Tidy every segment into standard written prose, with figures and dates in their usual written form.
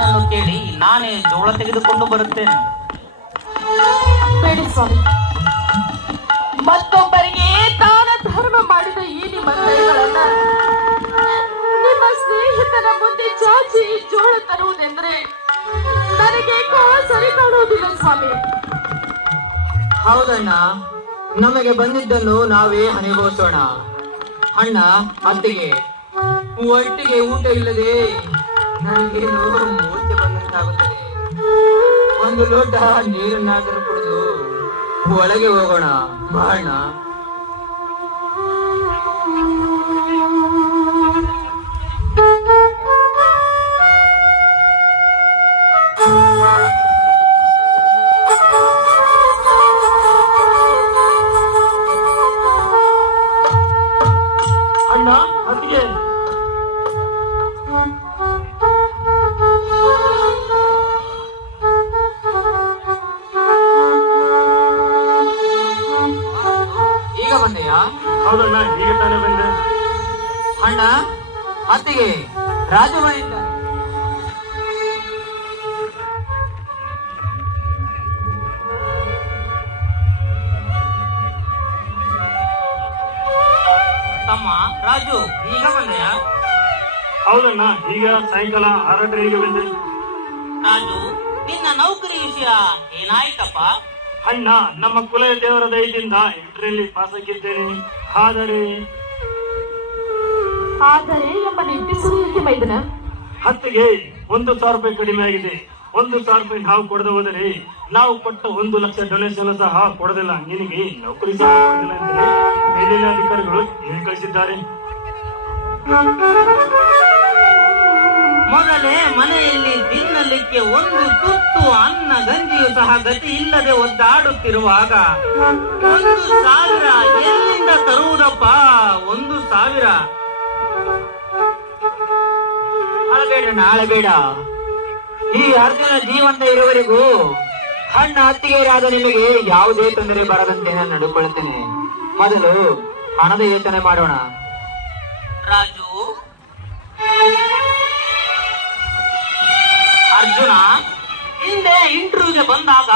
ನಾನು ಕೇಳಿ ನಾನೇ ಜೋಳ ತೆಗೆದುಕೊಂಡು ಬರುತ್ತೇನೆ. ಬೇಡಿ ಸ್ವಾಮಿ, ಮತ್ತೊಬ್ಬರಿಗೆ ದಾನ ಧರ್ಮ ಮಾಡಿದ ಈ ನಿಮ್ಮ ಕೈಗಳನ್ನ ನಿಮ್ಮ ಸ್ನೇಹಿತನ ಮುಂದೆ ಚಾಚಿ ಜೋಳ ತರುವುದೆಂದ್ರೆ ನನಗೆ ಸರಿ ಕಾಣುವುದಿಲ್ಲ ಸ್ವಾಮಿ. ಹೌದಣ್ಣ, ನಮಗೆ ಬಂದಿದ್ದನ್ನು ನಾವೇ ಹನಿಗೋಸೋಣ. ಅಣ್ಣ ಅತ್ತಿಗೆ ಒಟ್ಟಿಗೆ ಊಟ ಇಲ್ಲದೆ ನನಗೇನು ಮೂರ್ತಿ ಬಂದಂತಾಗುತ್ತದೆ. ಒಂದು ಲೋಟ ನೀರನ್ನಾದರೂ ಕುಡಿದು ಒಳಗೆ ಹೋಗೋಣ ಬಾ ಅಣ್ಣ. ಅಣ್ಣ ಅತ್ತಿಗೆ, ಈಗ ಬಂದೆಯಾ? ಹೌದಣ್ಣ, ಈಗ ತಾನೇ ಬಂದೆ. ಅಣ್ಣ ಅತ್ತಿಗೆ ರಾಜಮನೆಯಿಂದ ತಮ್ಮ ರಾಜು, ಈಗ ಬಂದೆಯಾ? ಹೌದಣ್ಣ, ಈಗ ಸಾಯಂಕಾಲ 6 ಬಂದೆ. ರಾಜು, ನಿನ್ನ ನೌಕರಿ ವಿಷಯ ಏನಾಯ್ತಪ್ಪ? ಅಣ್ಣ, ನಮ್ಮ ಕುಲ ದೇವರ ದಯದಿಂದ 8ರಲ್ಲಿ ಪಾಸ್ ಆಗಿದ್ದೇನೆ. ಆದರೆ ಎಂಬ ನಿಟ್ಟಿಸುರು ಏಕೆ ಮೈದನ? ಹತ್ತಿಗೆ 1,000 ರೂಪಾಯಿ ಕಡಿಮೆ ಆಗಿದೆ. 1,000 ರೂಪಾಯಿ ನಾವು ಕೊಡದೆ ಹೋದರೆ ನಾವು ಕೊಟ್ಟ 1 ಲಕ್ಷ ಡೊನೇಷನ್ ಸಹ ಕೊಡೋದಿಲ್ಲ. ನಿನಗೆ ನೌಕರಿ ಸಹ ಕೊಡೋದಿಲ್ಲ ಅಂದರೆ ಮೇಲಿನ ಅಧಿಕಾರಿಗಳು ಹೇಳಿ ಕಳಿಸಿದ್ದಾರೆ. ಮೊದಲೇ ಮನೆಯಲ್ಲಿ ತಿನ್ನಲಿಕ್ಕೆ ಒಂದು ತುತ್ತು ಅನ್ನ ಗಂಜಿಯು ಸಹ ಗತಿ ಇಲ್ಲದೆ ಒದ್ದಾಡುತ್ತಿರುವಾಗ 1,000 ಎಲ್ಲಿಂದ ತರುವುದಪ್ಪ? 1,000 ಅಳಬೇಡ ಅಳಬೇಡ. ಈ ಅರ್ಜುನ ಜೀವಂತ ಇರುವವರೆಗೂ ಅಣ್ಣ ಅತ್ತಿಗೆಯರಾದ ನಿಮಗೆ ಯಾವುದೇ ತೊಂದರೆ ಬರದಂತೆ ನಾನು ನಡ್ಕೊಳ್ತೇನೆ. ಮೊದಲು ಹಣದ ಯೋಚನೆ ಮಾಡೋಣ. ರಾಜು, ಅರ್ಜುನ ಹಿಂದೆ ಇಂಟರ್ವ್ಯೂಗೆ ಬಂದಾಗ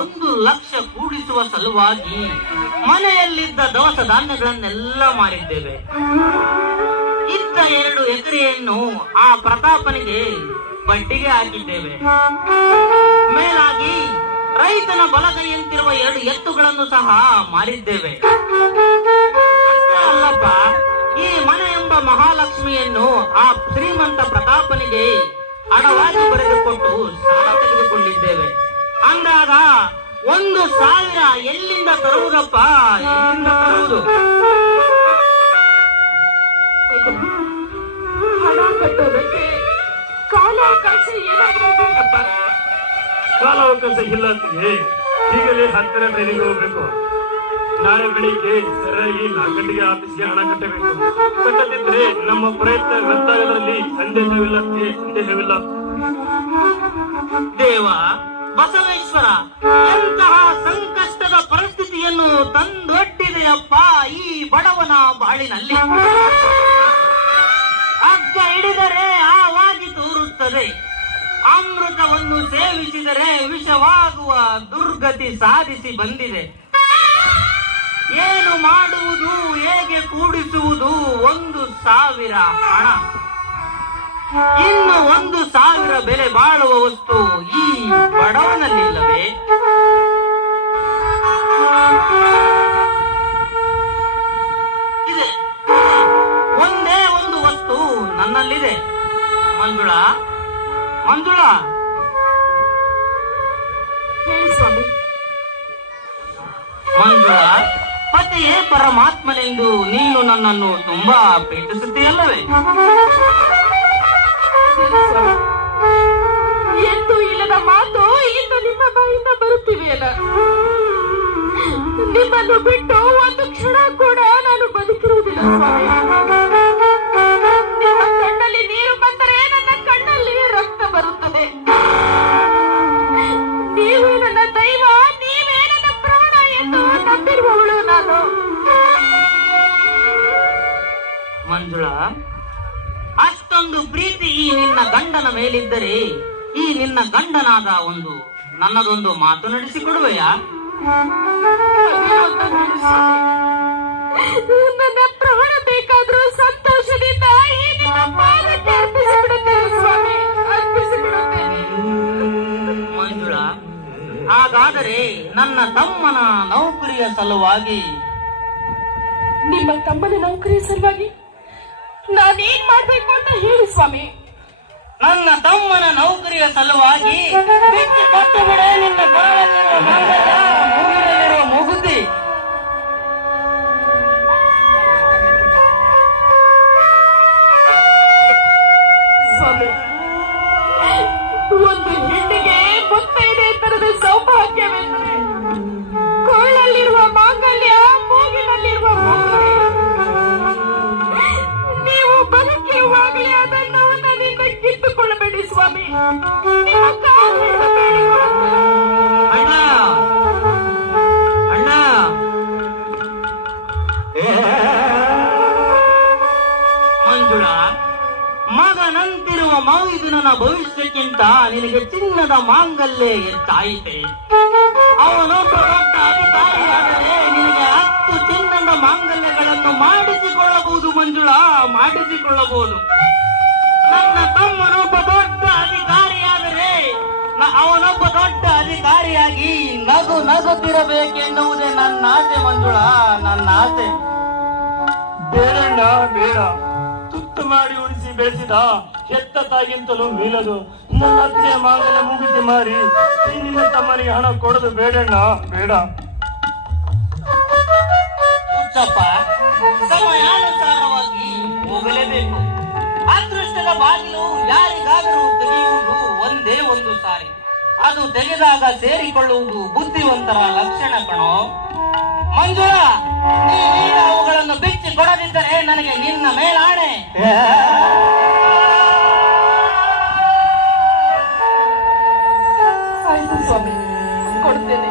1 ಲಕ್ಷ ಕೂಡಿಸುವ ಸಲುವಾಗಿ ಮನೆಯಲ್ಲಿದ್ದ ದವಸ ಧಾನ್ಯಗಳನ್ನೆಲ್ಲ ಮಾರಿದ್ದೇವೆ. ಇದ್ದ 2 ಎಕರೆಯನ್ನು ಆ ಪ್ರತಾಪನಿಗೆ ಬಡ್ಡಿಗೆ ಹಾಕಿದ್ದೇವೆ. ಮೇಲಾಗಿ ರೈತನ ಬಲಗೈಯಂತಿರುವ 2 ಎತ್ತುಗಳನ್ನು ಸಹ ಮಾರಿದ್ದೇವೆ. ಅಷ್ಟೇ ಅಲ್ಲಪ್ಪ, ಈ ಮನೆ ಎಂಬ ಮಹಾಲಕ್ಷ್ಮಿಯನ್ನು ಆ ಶ್ರೀಮಂತ ಪ್ರತಾಪನಿಗೆ ಹಣವಾಗಿ ಬರೆದುಕೊಟ್ಟು ಸಾಲ ತೆಗೆದುಕೊಂಡಿದ್ದೇವೆ. ಅಂದಾಗ 1,000 ಎಲ್ಲಿಂದ ತರುವುದಪ್ಪ? ಎಲ್ಲಿಂದ ತರುವುದು? ಹಣ ಕಟ್ಟೋದಕ್ಕೆ ಕಾಲಾವಕಾಶ ಏನಾದರೂ ಬೇಕಪ್ಪ? ಕಾಲಾವಕಾಶ ಇಲ್ಲ ಅಂತಿಗೆ. ಈಗಲೇ 10ರ ಟ್ರೈನಿಗೆ ಹೋಗ್ಬೇಕು. ನಾಳೆ ಬೆಳಿಗ್ಗೆ ಸರಿಯಾಗಿ 4 ಗಂಟೆಗೆ ಆಫೀಸ್ಗೆ ಹಣ ಕಟ್ಟಬೇಕು. ಕಟ್ಟದಿದ್ರೆ ನಮ್ಮ ಪ್ರಯತ್ನ ವ್ಯರ್ಥಾಗೋದ್ರಲ್ಲಿ ಸಂದೇಹವಿಲ್ಲ. ದೇವ ಬಸವೇಶ್ವರ, ಎಂತಹ ಸಂಕಷ್ಟದ ಪರಿಸ್ಥಿತಿಯನ್ನು ತಂದೊಡ್ಡಿದೆಯಪ್ಪ ಈ ಬಡವನ ಬಾಳಿನಲ್ಲಿ. ಹಗ್ಗ ಹಿಡಿದರೆ ಆವಾಗಿ ತೋರುತ್ತದೆ, ಅಮೃತವನ್ನು ಸೇವಿಸಿದರೆ ವಿಷವಾಗುವ ದುರ್ಗತಿ ಸಾಧಿಸಿ ಬಂದಿದೆ. ಏನು ಮಾಡುವುದು, ಹೇಗೆ ಕೂಡಿಸುವುದು? 1,000 ಹಣ, ಇನ್ನು 1,000 ಬೆಲೆ ಬಾಳುವ ವಸ್ತು ಈ ಬಡವನಲ್ಲಿಲ್ಲವೇ? ಇದೆ, ಒಂದೇ ಒಂದು ವಸ್ತು ನನ್ನಲ್ಲಿದೆ. ಮಂಜುಳಾ, ಹೇಳಿ ಸ್ವಾಮಿ. ಮಂಜುಳಾ, ಪತಿಯೇ ಪರಮಾತ್ಮನೆಂದು ನೀನು ನನ್ನನ್ನು ತುಂಬಾ ಪ್ರೀತಿಸುತ್ತೀಯಲ್ಲವೇ? ಎಂದು ಇಲ್ಲದ ಮಾತು ಇನ್ನು ನಿಮ್ಮ ಬಾಯಿಂದ ಬರುತ್ತಿವೆಯಲ್ಲ. ನಿಮ್ಮನ್ನು ಬಿಟ್ಟು ಒಂದು ಕ್ಷಣ ಕೂಡ ನಾನು ಬದುಕಿರುವುದಿಲ್ಲ ಸ್ವಾಮಿ. ನಿಮ್ಮ ಕಣ್ಣಲ್ಲಿ ನೀರು ಬಂದರೆ ನನ್ನ ಕಣ್ಣಲ್ಲಿ ರಕ್ತ ಬರುತ್ತದೆ. ನೀವೇ ನನ್ನ ದೈವ, ನೀವೇ ನನ್ನ ಪ್ರಾಣ ಎಂದು ನಂಬಿರುವವಳು ನಾನು. ಮಂಜುಳಾ, ಅಷ್ಟೊಂದು ಪ್ರೀತಿ ಈ ನಿನ್ನ ಗಂಡನ ಮೇಲಿದ್ದರೆ ಈ ನಿನ್ನ ಗಂಡನಾದ ನನ್ನದೊಂದು ಮಾತು ನಡೆಸಿಕೊಡುವೆಯಾ? ನನ್ನ ಪ್ರಾಣ ಬೇಕಾದ್ರೂ ಸಂತೋಷದಿಂದ ಈ ನಿನ್ನ ಪಾದಕ್ಕೆ ಅರ್ಪಿಸಿಬಿಡುತ್ತೇನೆ ಸ್ವಾಮಿ, ಅರ್ಪಿಸಿಬಿಡುತ್ತೇನೆ. ಮಂಜುಳಾ, ಹಾಗಾದರೆ ನನ್ನ ತಮ್ಮನ ನೌಕರಿಯ ಸಲುವಾಗಿ ನಿಮ್ಮ ತಮ್ಮನ ನೌಕರಿಯ ಸಲುವಾಗಿ ನಾನೇನ್ ಮಾಡ್ಬೇಕು ಅಂತ ಹೇಳಿ ಸ್ವಾಮಿ. ನನ್ನ ತಮ್ಮನ ನೌಕರಿಯ ಸಲುವಾಗಿ ಬಿಟ್ಟು ಕೊಟ್ಟು ಬಿಡೆ ನಿನ್ನ ಕೊರಳಲ್ಲಿರುವ ಮಾಂಗಲ್ಯ, ಮುಗಿಲಲ್ಲಿರುವ ಮುಗುತಿ. ಸ್ವಾಮಿ, ಒಂದು ಹೆಣ್ಣಿಗೆ ಮುತ್ತೈದೆ ತರದ ಸೌಭಾಗ್ಯವೆಂದರೆ ಕೊಳ್ಳಲ್ಲಿರುವ ಮಾಂಗಲ್ಯ, ಮೂಗಿನಲ್ಲಿರುವ ಮುಗುತಿ. ನೀವು ಬದುಕಿರುವಾಗಲೇ ಅದನ್ನು ನನ್ನಿಂದ ಕಿತ್ತುಕೊಳ್ಳಬೇಡಿ ಸ್ವಾಮಿ. ನಿಮ್ಮ ಕಾಲು ಹಿಡಿದು ಬೇಡಿಕೊಳ್ಳುತ್ತೇನೆ. ಅಣ್ಣ ಅಣ್ಣ, ಮಂಜುಳಾ, ಮಗನಂತಿರುವ ಮೌಯಿದನ ಭವಿಷ್ಯಕ್ಕಿಂತ ನಿನಗೆ ಚಿನ್ನದ ಮಾಂಗಲ್ಯ ಹೆಚ್ಚಾಯಿತೆ. ಅವನೊಬ್ಬ ದೊಡ್ಡ ಅಧಿಕಾರಿಯಾದರೆ ನಿನಗೆ 10 ಚಿನ್ನದ ಮಾಂಗಲ್ಯಗಳನ್ನು ಮಾಡಿಸಿಕೊಳ್ಳಬಹುದು ಮಂಜುಳಾ, ಮಾಡಿಸಿಕೊಳ್ಳಬಹುದು. ನನ್ನ ತಮ್ಮನೊಬ್ಬ ದೊಡ್ಡ ಅಧಿಕಾರಿಯಾದರೆ ಅವನೊಬ್ಬ ದೊಡ್ಡ ಅಧಿಕಾರಿಯಾಗಿ ನಗುತ್ತಿರಬೇಕೆನ್ನುವುದೇ ನನ್ನ ಆಸೆ ಮಂಜುಳಾ, ನನ್ನ ಆಸೆ. ಬೇಡಣ್ಣ ಬೇಡ. ತುತ್ತು ಮಾಡಿ ಉಳಿಸಿ ಬೆಳೆಸಿದ ಹೆತ್ತ ತಾಗಿಂತಲೂ ಮೀಲದು ನನ್ನ ಅತ್ತೆಯ ಮಾಂಗಲ್ಯ ಮುಗಿಸಿ ಮಾರಿ ಈ ನಿನ್ನ ತಮ್ಮನಿಗೆ ಹಣ ಕೊಡೋದು ಬೇಡಣ್ಣ ಬೇಡ. ಹುಚ್ಚಪ್ಪ, ಸಮಯಾನುಸಾರವಾಗಿ ಹೋಗಲೇಬೇಕು. ಅದೃಷ್ಟದ ಬಾಗಿಲು ಯಾರಿಗಾದರೂ ತೆಗೆಯುವುದು ಒಂದೇ ಒಂದು ಸಾರಿ. ಅದು ತೆಗೆದಾಗ ಸೇರಿಕೊಳ್ಳುವುದು ಬುದ್ಧಿವಂತರ ಲಕ್ಷಣ ಕಣೋ. ಮಂಜುಳಾ, ನೀವೀಗ ಅವುಗಳನ್ನು ಬಿಚ್ಚಿ ಕೊಡದಿದ್ದರೆ ನನಗೆ ನಿನ್ನ ಮೇಲಾಣೆ. ಆಯ್ತು ಸ್ವಾಮಿ, ಕೊಡ್ತೇನೆ.